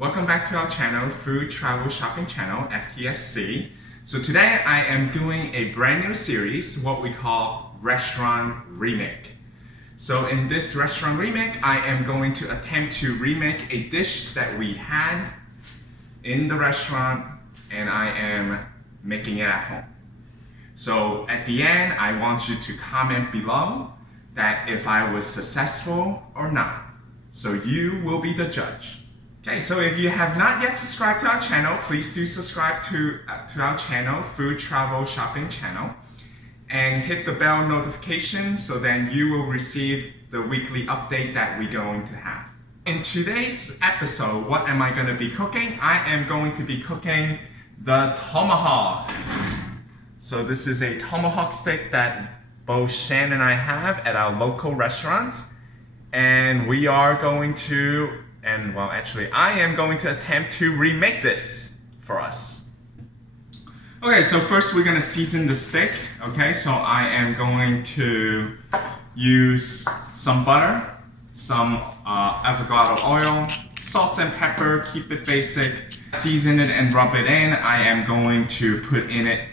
Welcome back to our channel, Food Travel Shopping Channel, FTSC. So today I am doing a brand new series, what we call Restaurant Remake. So in this Restaurant Remake, I am going to attempt to remake a dish that we had in the restaurant, and I am making it at home. So at the end, I want you to comment below that if I was successful or not. So you will be the judge. Okay, so if you have not yet subscribed to our channel, please do subscribe to our channel, Food Travel Shopping Channel, and hit the bell notification so then you will receive the weekly update that we're going to have. In today's episode, what am I going to be cooking? I am going to be cooking the tomahawk. So this is a tomahawk steak that both Shan and I have at our local restaurant. And we are going to, I am going to attempt to remake this for us. Okay, so first we're gonna season the steak. Okay, so I am going to use some butter, some avocado oil, salt and pepper, keep it basic. Season it and rub it in. I am going to put in a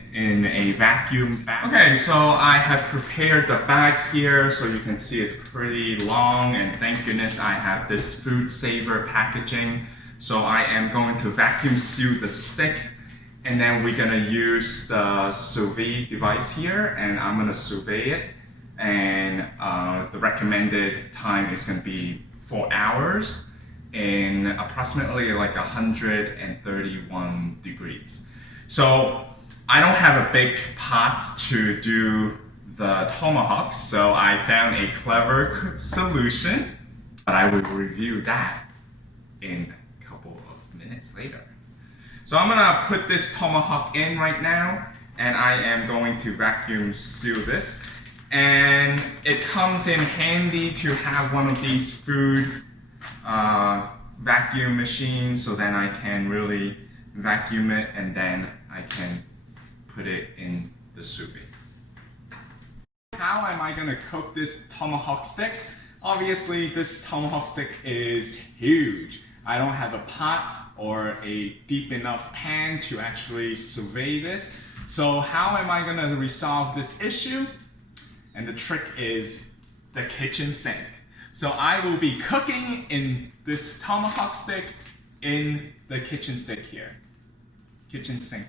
vacuum bag. Okay, so I have prepared the bag here, so you can see it's pretty long, and thank goodness I have this food saver packaging. So I am going to vacuum seal the steak, and then we're gonna use the sous vide device here, and I'm gonna sous vide it, and the recommended time is gonna be 4 hours in approximately like 131 degrees. So I don't have a big pot to do the tomahawks, so I found a clever solution, but I will review that in a couple of minutes later. So I'm gonna put this tomahawk in right now, and I am going to vacuum seal this. And it comes in handy to have one of these food vacuum machines, so then I can really vacuum it and then I can put it in the sous vide. How am I gonna cook this tomahawk steak? Obviously this tomahawk steak is huge. I don't have a pot or a deep enough pan to actually sous vide this. So how am I gonna resolve this issue? And the trick is the kitchen sink. So I will be cooking in this tomahawk steak in the kitchen sink here. Kitchen sink.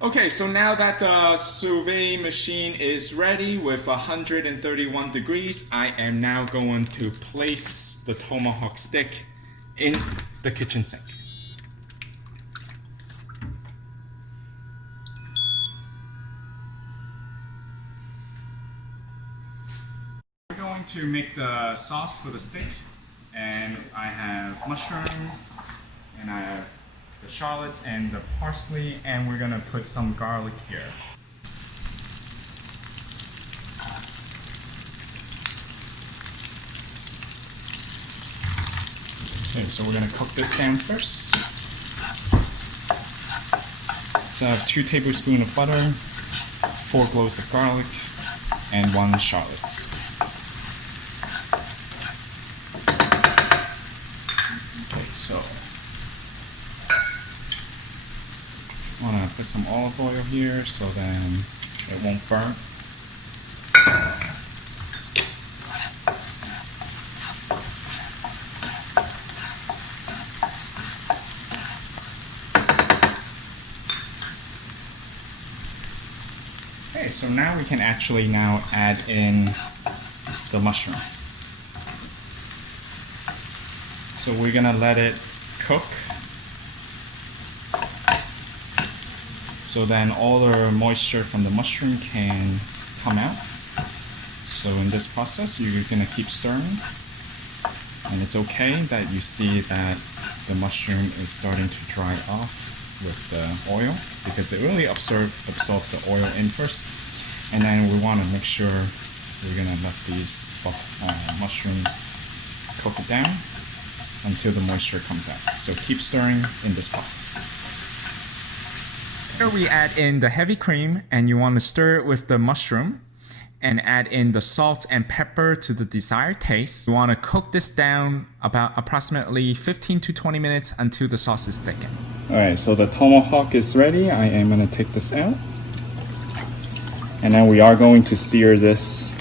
Okay, so now that the sous vide machine is ready with 131 degrees, I am now going to place the tomahawk steak in the kitchen sink. To make the sauce for the steaks, and I have mushroom, and I have the shallots and the parsley, and we're gonna put some garlic here. Okay, so we're gonna cook this down first. So I have 2 tablespoons of butter, 4 cloves of garlic, and 1 shallots. So, I want to put some olive oil here so then it won't burn. Okay, so now we can actually add in the mushroom. So we're gonna let it cook. So then all the moisture from the mushroom can come out. So in this process, you're gonna keep stirring. And it's okay that you see that the mushroom is starting to dry off with the oil, because it really absorb the oil in first. And then we wanna make sure we're gonna let these mushroom cook it down until the moisture comes out. So keep stirring in this process. Here we add in the heavy cream, and you want to stir it with the mushroom. and add in the salt and pepper to the desired taste. We want to cook this down about approximately 15 to 20 minutes until the sauce is thickened. Alright, so the tomahawk is ready. I am going to take this out. And now we are going to sear this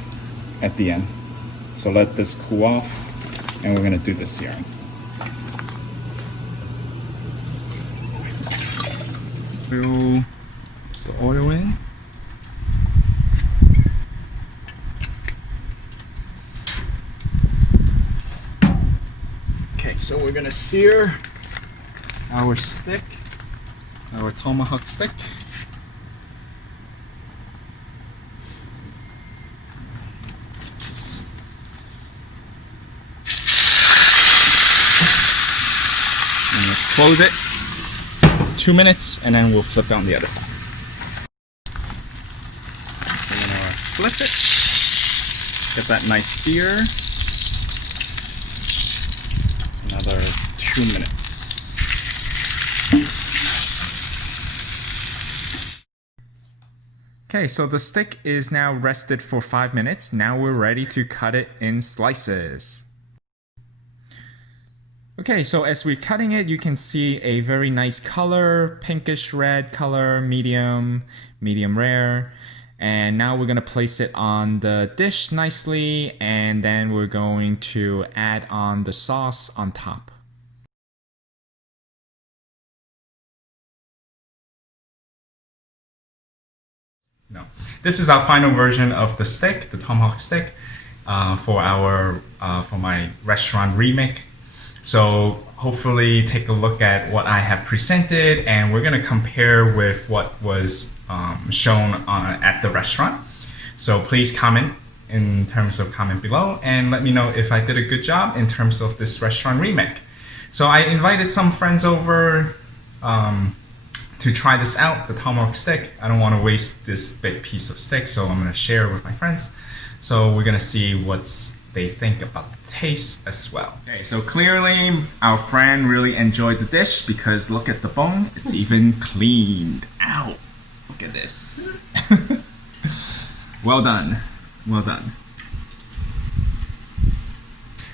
at the end. So let this cool off and we're going to do the searing. Fill the oil in. Okay, so we're gonna sear our stick, our tomahawk stick. And let's close it. 2 minutes, and then we'll flip down the other side. So we're gonna flip it. Get that nice sear. Another 2 minutes. Okay, so the stick is now rested for 5 minutes. Now we're ready to cut it in slices. Okay, so as we're cutting it, you can see a very nice color, pinkish red color, medium rare. And now we're gonna place it on the dish nicely, and then we're going to add on the sauce on top. No, this is our final version of the stick, the tomahawk stick, for my restaurant remake. So hopefully take a look at what I have presented, and we're gonna compare with what was shown at the restaurant. So please comment in terms of comment below and let me know if I did a good job in terms of this restaurant remake. So I invited some friends over to try this out, the tomahawk stick. I don't want to waste this big piece of stick, so I'm gonna share it with my friends. So we're gonna see what they think about the taste as well. Okay, so clearly our friend really enjoyed the dish because look at the bone, it's even cleaned out. Look at this. Well done, well done.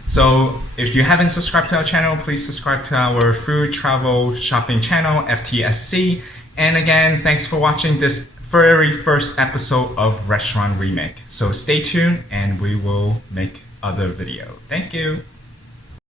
So if you haven't subscribed to our channel, please subscribe to our food travel shopping channel, FTSC. And again, thanks for watching this very first episode of Restaurant Remake. So stay tuned and we will make other video. Thank you.